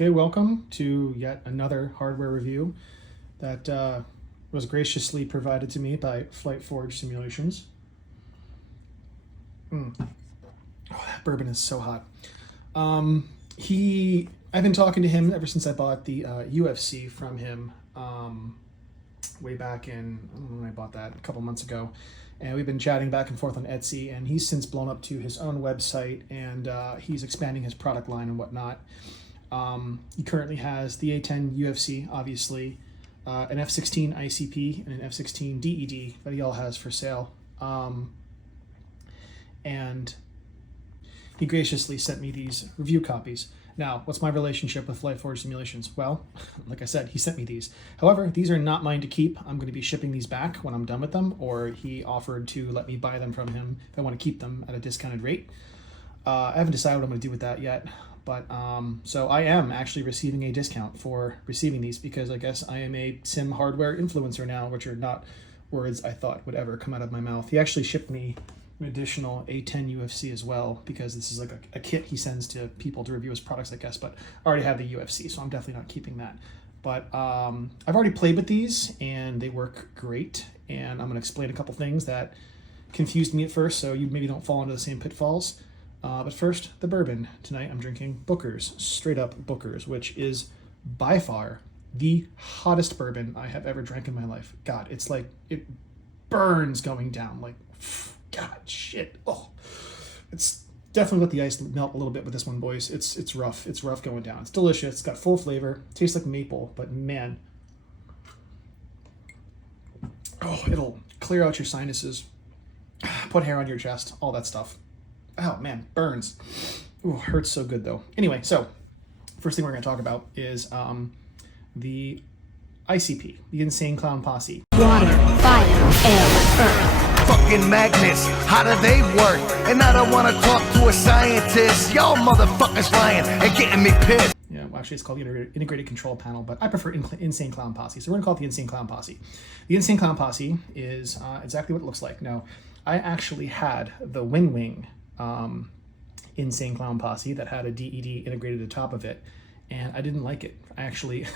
Okay, welcome to yet another hardware review that was graciously provided to me by Flight Forge Simulations. Oh, that bourbon is so hot. I've been talking to him ever since I bought the UFC from him way back in, I don't know when I bought that, a couple months ago. And we've been chatting back and forth on Etsy, and he's since blown up to his own website, and he's expanding his product line and whatnot. He currently has the A10 UFC, obviously, an F16 ICP, and an F16 DED that he all has for sale. And he graciously sent me these review copies. Now, what's my relationship with Flight Forge Simulations? Well, like I said, he sent me these. However, these are not mine to keep. I'm going to be shipping these back when I'm done with them, or he offered to let me buy them from him if I want to keep them at a discounted rate. I haven't decided what I'm going to do with that yet, but so I am actually receiving a discount for receiving these because I guess I am a sim hardware influencer now, which are not words I thought would ever come out of my mouth. He actually shipped me an additional A10 UFC as well, because this is like a kit he sends to people to review his products, I guess, but I already have the UFC, so I'm definitely not keeping that. But I've already played with these, and they work great, and I'm going to explain a couple things that confused me at first, so you maybe don't fall into the same pitfalls. But first, the bourbon. Tonight I'm drinking Booker's, straight up Booker's, which is by far the hottest bourbon I have ever drank in my life. God, it's like, it burns going down, like, God, shit. Oh, it's definitely let the ice melt a little bit with this one, boys. It's rough. It's rough going down. It's delicious. It's got full flavor. Tastes like maple, but man, oh, it'll clear out your sinuses, put hair on your chest, all that stuff. Oh man, burns. Ooh, hurts so good though. Anyway, so first thing we're going to talk about is the ICP, the Insane Clown Posse. Water, fire, air, earth. Fucking magnets, how do they work? And I don't want to talk to a scientist. Y'all motherfuckers lying and getting me pissed. Yeah, well, actually it's called the Integrated Control Panel, but I prefer Insane Clown Posse. So we're going to call it the Insane Clown Posse. The Insane Clown Posse is exactly what it looks like. Now, I actually had the Wing Insane Clown Posse that had a DED integrated at the top of it, and I didn't like it. I actually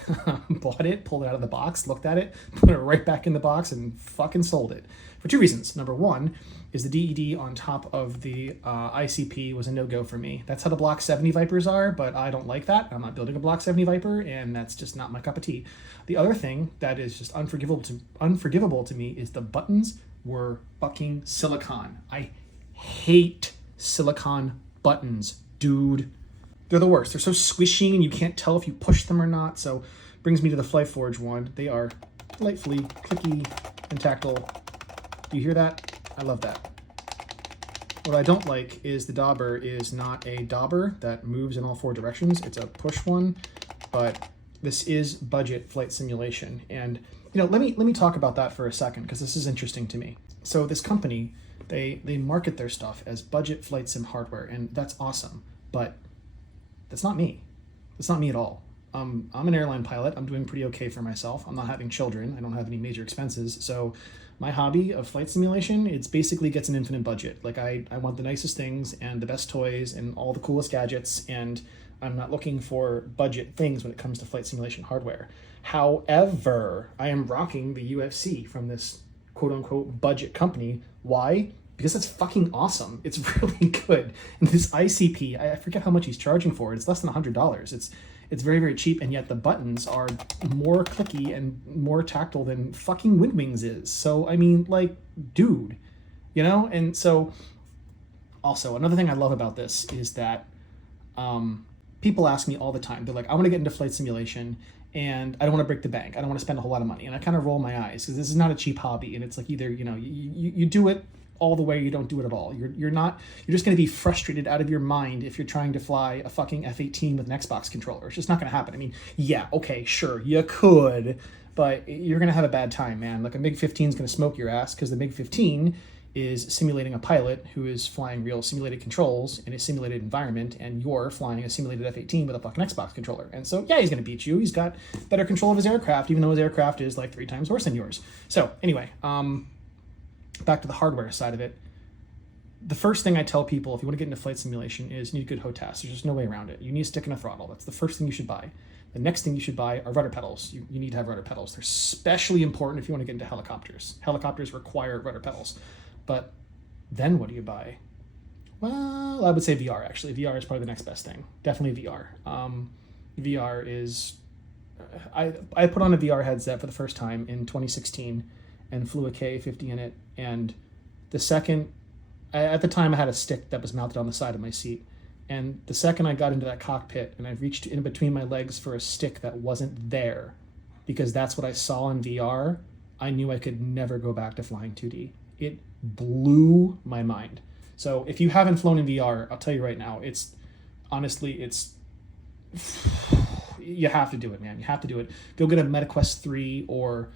bought it, pulled it out of the box, looked at it, put it right back in the box, and fucking sold it. For two reasons. Number one is the DED on top of the ICP was a no-go for me. That's how the Block 70 Vipers are, but I don't like that. I'm not building a Block 70 Viper, and that's just not my cup of tea. The other thing that is just unforgivable to me is the buttons were fucking silicone. I hate silicone buttons, dude. They're the worst. They're so squishy and you can't tell if you push them or not. So brings me to the Flight Forge one. They are delightfully clicky and tactile. Do you hear that? I love that. What I don't like is the dauber is not a dauber that moves in all four directions. It's a push one, but this is budget flight simulation. And you know, let me talk about that for a second, because this is interesting to me. So this company, they market their stuff as budget flight sim hardware, and that's awesome, but that's not me. That's not me at all. I'm an airline pilot. I'm doing pretty okay for myself. I'm not having children. I don't have any major expenses. So my hobby of flight simulation, it's basically gets an infinite budget. Like I want the nicest things and the best toys and all the coolest gadgets, and I'm not looking for budget things when it comes to flight simulation hardware. However, I am rocking the UFC from this quote-unquote budget company. Why? Because it's fucking awesome. It's really good. And this ICP, I forget how much he's charging for it. It's less than $100. It's very, very cheap, and yet the buttons are more clicky and more tactile than fucking Wingwings is. So, I mean, like, dude, you know? And so, also, another thing I love about this is that people ask me all the time. They're like, I want to get into flight simulation, and I don't want to break the bank. I don't want to spend a whole lot of money. And I kind of roll my eyes, because this is not a cheap hobby, and it's like either, you know, you do it all the way, you don't do it at all. You're just going to be frustrated out of your mind if you're trying to fly a fucking F16 with an Xbox controller. It's just not going to happen. I mean, yeah, okay, sure, you could, but you're going to have a bad time, man. Like a MiG-15 is going to smoke your ass, because the MiG-15 is simulating a pilot who is flying real simulated controls in a simulated environment, and you're flying a simulated F-18 with a fucking Xbox controller. And so, yeah, he's going to beat you. He's got better control of his aircraft, even though his aircraft is like 3 times worse than yours. So, anyway, back to the hardware side of it. the first thing I tell people if you want to get into flight simulation is you need a good HOTAS. There's just no way around it. You need a stick and a throttle. That's the first thing you should buy. The next thing you should buy are rudder pedals. You need to have rudder pedals. They're especially important if you want to get into helicopters. Helicopters require rudder pedals. But then what do you buy? Well, I would say VR, actually. VR is probably the next best thing. Definitely VR. VR is... I put on a VR headset for the first time in 2016 and flew a Ka-50 in it. And the second... at the time, I had a stick that was mounted on the side of my seat. And the second I got into that cockpit and I reached in between my legs for a stick that wasn't there, because that's what I saw in VR, I knew I could never go back to flying 2D. It blew my mind. So if you haven't flown in VR, I'll tell you right now, you have to do it, man. You have to do it. Go get a MetaQuest 3 or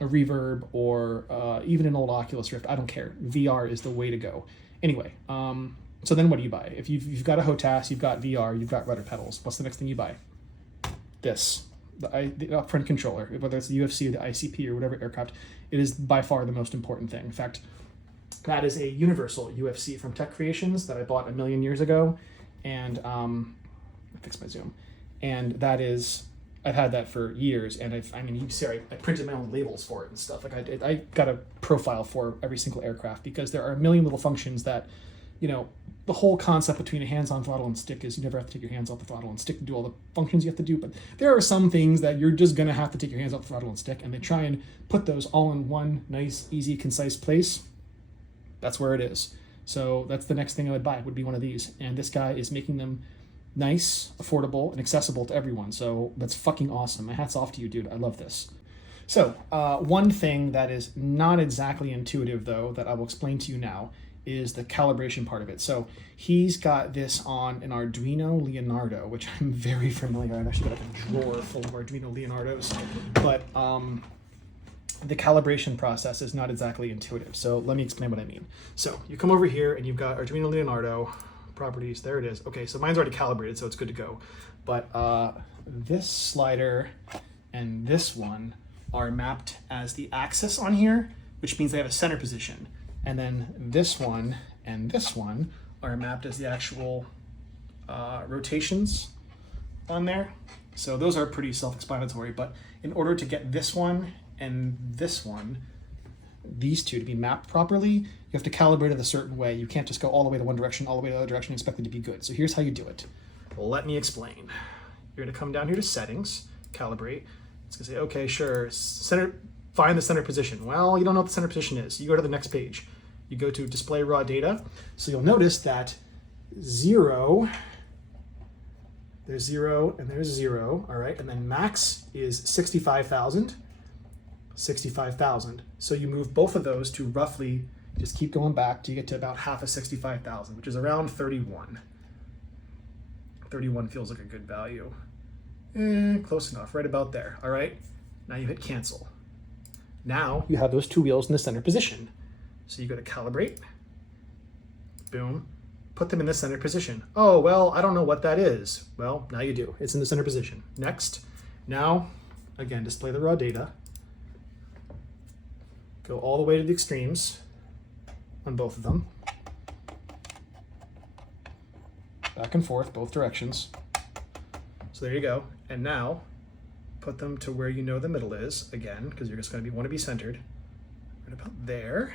a Reverb or even an old Oculus Rift. I don't care. VR is the way to go. Anyway, so then what do you buy? If you've got a HOTAS, you've got VR, you've got rudder pedals. What's the next thing you buy? This, the upfront controller, whether it's the UFC or the ICP or whatever aircraft, it is by far the most important thing. In fact, that is a universal UFC from Tech Creations that I bought a million years ago, and I fixed my zoom, and that is, I've had that for years, and you see, I printed my own labels for it and stuff. Like I got a profile for every single aircraft because there are a million little functions that, the whole concept between a hands-on throttle and stick is you never have to take your hands off the throttle and stick to do all the functions you have to do. But there are some things that you're just going to have to take your hands off the throttle and stick, and they try and put those all in one nice, easy, concise place. That's where it is. So that's the next thing I would buy, would be one of these. And this guy is making them nice, affordable, and accessible to everyone. So that's fucking awesome. My hat's off to you, dude. I love this. So one thing that is not exactly intuitive, though, that I will explain to you now, is the calibration part of it. So he's got this on an Arduino Leonardo, which I'm very familiar. I've actually got a drawer full of Arduino Leonardos, but the calibration process is not exactly intuitive. So let me explain what I mean. So you come over here and you've got Arduino Leonardo properties. There it is. Okay, so mine's already calibrated, so it's good to go. But this slider and this one are mapped as the axis on here, which means they have a center position. And then this one and this one are mapped as the actual rotations on there. So those are pretty self-explanatory, but in order to get this one and this one, these two to be mapped properly, you have to calibrate it a certain way. You can't just go all the way to one direction, all the way to the other direction and expect it to be good. So here's how you do it. Let me explain. You're gonna come down here to settings, calibrate. It's gonna say, okay, sure, find the center position. Well, you don't know what the center position is. You go to the next page. You go to display raw data. So you'll notice that 0, there's 0 and there's 0, all right? And then max is 65,000, 65,000. So you move both of those to roughly, just keep going back till you get to about half of 65,000, which is around 31. 31 feels like a good value. Close enough, right about there, all right? Now you hit cancel. Now you have those two wheels in the center position. So you go to calibrate, boom, put them in the center position. Oh, well, I don't know what that is. Well, now you do. It's in the center position. Next, now, again, display the raw data. Go all the way to the extremes on both of them. Back and forth, both directions. So there you go. And now, put them to where you know the middle is, again, because you're just going to want to be centered. Right about there.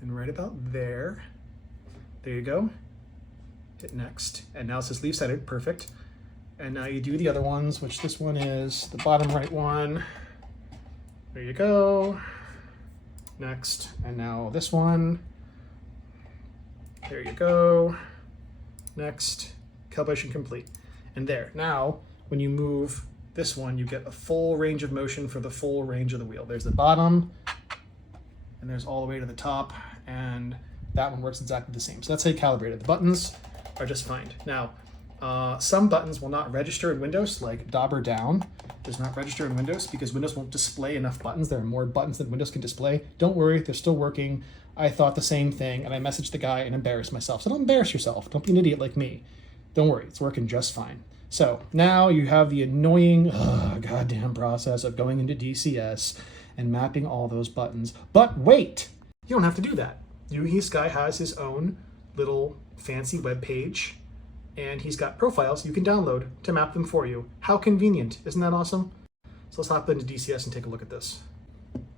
And right about there. There you go. Hit next. And now it says leave centered. Perfect. And now you do the other ones, which this one is the bottom right one. There you go. Next. And now this one. There you go. Next. Calibration complete. And there. Now, when you move this one, you get a full range of motion for the full range of the wheel. There's the bottom, and there's all the way to the top, and that one works exactly the same. So that's how you calibrate it. The buttons are just fine. Now, some buttons will not register in Windows, like Dauber down does not register in Windows because Windows won't display enough buttons. There are more buttons than Windows can display. Don't worry, they're still working. I thought the same thing, and I messaged the guy and embarrassed myself. So don't embarrass yourself. Don't be an idiot like me. Don't worry, it's working just fine. So now you have the annoying goddamn process of going into DCS and mapping all those buttons. But wait, you don't have to do that. This guy has his own little fancy web page, and he's got profiles you can download to map them for you. How convenient. Isn't that awesome? So let's hop into DCS and take a look at this.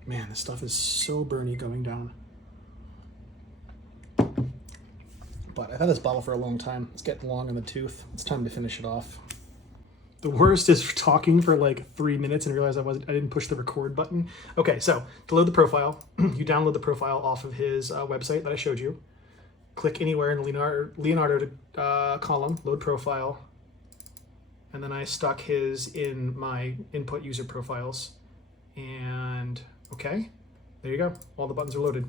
Man, this stuff is so burny going down. But I've had this bottle for a long time. It's getting long in the tooth. It's time to finish it off. The worst is talking for like 3 minutes and realize I didn't push the record button. Okay, so to load the profile, you download the profile off of his website that I showed you. Click anywhere in the Leonardo column, load profile, and then I stuck his in my input user profiles. And okay, there you go. All the buttons are loaded.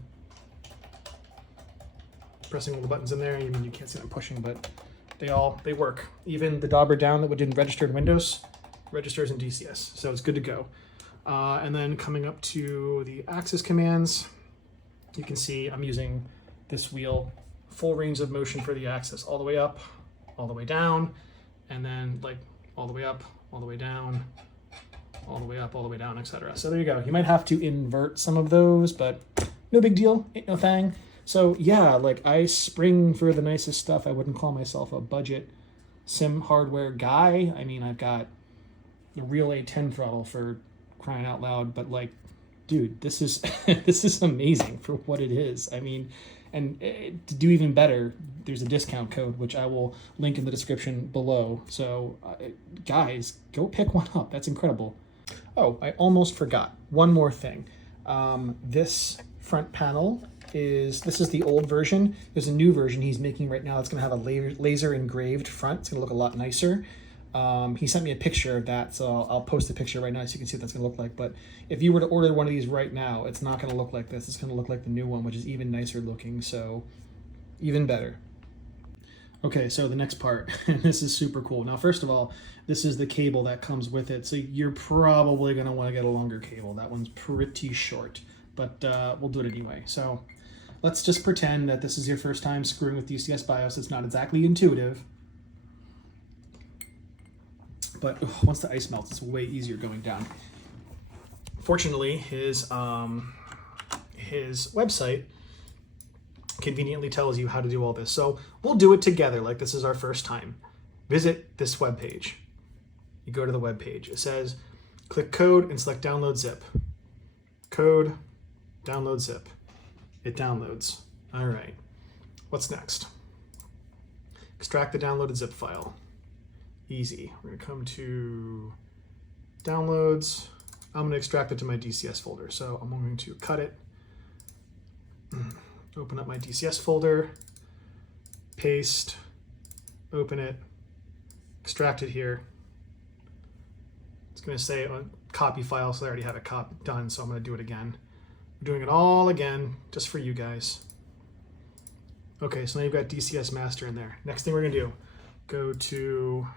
Pressing all the buttons in there. I mean, you can't see them pushing, but they work. Even the dauber down that didn't register in Windows registers in DCS, so it's good to go. And then coming up to the axis commands, you can see I'm using this wheel, full range of motion for the axis, all the way up, all the way down, and then like all the way up, all the way down, all the way up, all the way down, etc. So there you go. You might have to invert some of those, but no big deal, ain't no thing. So yeah, like I spring for the nicest stuff. I wouldn't call myself a budget sim hardware guy. I mean, I've got the real A10 throttle for crying out loud, but like, dude, this is this is amazing for what it is. I mean, and to do even better, there's a discount code, which I will link in the description below. So guys, go pick one up. That's incredible. Oh, I almost forgot one more thing. This front panel this is the old version. There's a new version he's making right now. It's going to have a laser engraved front. It's going to look a lot nicer. He sent me a picture of that, so I'll post the picture right now so you can see what that's going to look like. But if you were to order one of these right now, it's not going to look like this. It's going to look like the new one, which is even nicer looking, so even better. Okay, so the next part, this is super cool. Now, first of all, this is the cable that comes with it, so you're probably going to want to get a longer cable. That one's pretty short, but we'll do it anyway. So let's just pretend that this is your first time screwing with DCS BIOS. It's not exactly intuitive, but once the ice melts, it's way easier going down. Fortunately, his website conveniently tells you how to do all this. So we'll do it together like this is our first time. Visit this web page. You go to the web page. It says click code and select download zip. Code, download zip. It downloads. All right. What's next? Extract the downloaded zip file. Easy. We're going to come to downloads. I'm going to extract it to my DCS folder. So I'm going to cut it, open up my DCS folder, paste, open it, extract it here. It's going to say copy file, so I already have it done, so I'm going to do it again. I'm doing it all again just for you guys. Okay, so now you've got DCS master in there. Next thing we're going to do, go to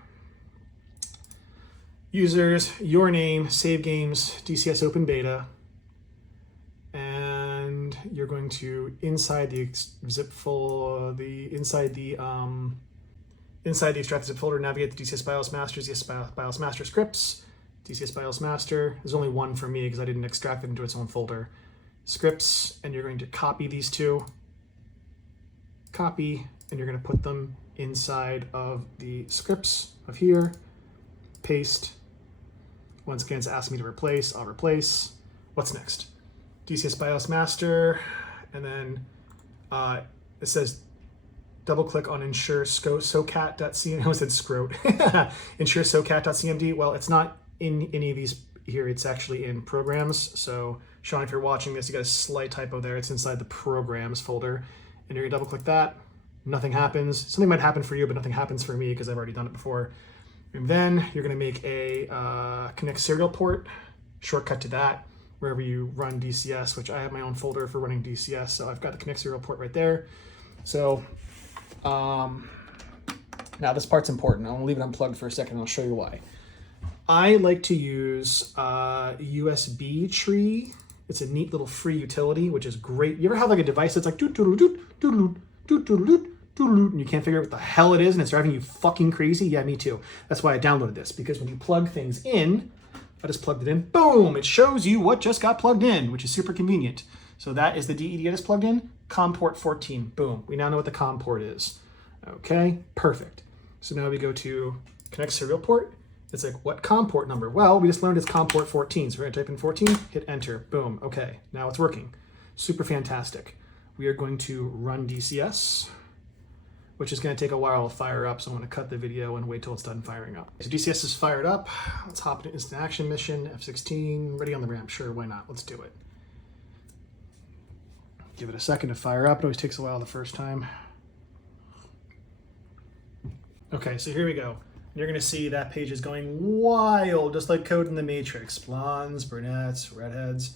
users, your name, save games, DCS open beta, and you're going to inside the zip folder, inside the extracted zip folder, navigate the DCS BIOS master, DCS BIOS master scripts, DCS BIOS master. There's only one for me because I didn't extract it into its own folder. Scripts, and you're going to copy these two. Copy, and you're going to put them inside of the scripts of here. Paste. Once again, it's asking me to replace. I'll replace. What's next? DCS BIOS master, and then it says double click on ensure socat.cmd. I almost said scrote. Ensure socat.cmd. Well, it's not in any of these here. It's actually in programs. So Sean, if you're watching this, you got a slight typo there. It's inside the programs folder, and you're gonna double click that. Nothing happens. Something might happen for you, but nothing happens for me because I've already done it before. And then you're gonna make a connect serial port, shortcut to that, wherever you run DCS, which I have my own folder for running DCS. So I've got the connect serial port right there. So now this part's important. I'm gonna leave it unplugged for a second and I'll show you why. I like to use USB tree. It's a neat little free utility, which is great. You ever have like a device that's like and you can't figure out what the hell it is and it's driving you fucking crazy? Yeah, me too. That's why I downloaded this, because when you plug things in, I just plugged it in, boom, it shows you what just got plugged in, which is super convenient. So that is the DED it is plugged in. COM port 14. Boom. We now know what the COM port is. Okay, perfect. So now we go to connect serial port. It's like, what COM port number? Well, we just learned it's COM port 14. So we're gonna type in 14, hit enter, boom. Okay, now it's working. Super fantastic. We are going to run DCS, which is gonna take a while to fire up. So I'm gonna cut the video and wait till it's done firing up. So DCS is fired up. Let's hop into instant action mission, F16, ready on the ramp. Sure, why not? Let's do it. Give it a second to fire up. It always takes a while the first time. Okay, so here we go. You're gonna see that page is going wild, just like code in the Matrix. Blondes, brunettes, redheads.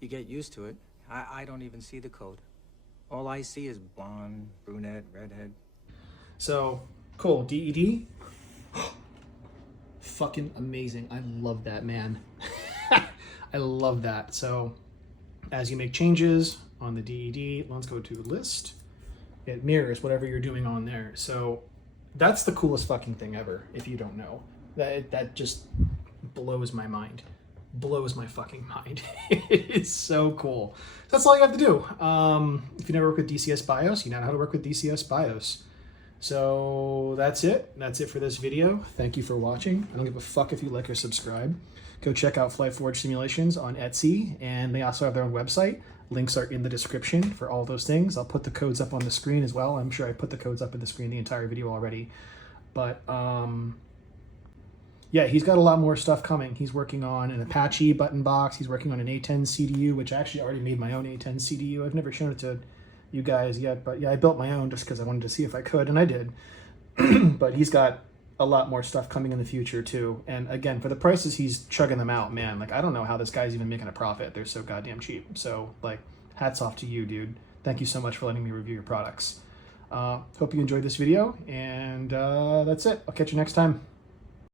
You get used to it. I don't even see the code. All I see is blonde, brunette, redhead. So, cool, DED. Fucking amazing. I love that, man. I love that. So, as you make changes on the DED, let's go to list. It mirrors whatever you're doing on there. So, that's the coolest fucking thing ever, if you don't know. That just blows my mind. Blows my fucking mind. It is so cool. So that's all you have to do. If you never worked with DCS BIOS, you now know how to work with DCS BIOS. So that's it. That's it for this video. Thank you for watching. I don't give a fuck if you like or subscribe. Go check out Flight Forge Simulations on Etsy, and they also have their own website. Links are in the description for all those things. I'll put the codes up on the screen as well. I'm sure I put the codes up in the screen the entire video already. But yeah, he's got a lot more stuff coming. He's working on an Apache button box. He's working on an A10 CDU, which I actually already made my own A10 CDU. I've never shown it to you guys yet, but yeah, I built my own just because I wanted to see if I could, and I did. But he's got a lot more stuff coming in the future too. And again, for the prices he's chugging them out, man, like I don't know how this guy's even making a profit. They're so goddamn cheap. So like, hats off to you, dude. Thank you so much for letting me review your products. Hope you enjoyed this video, and that's it. I'll catch you next time.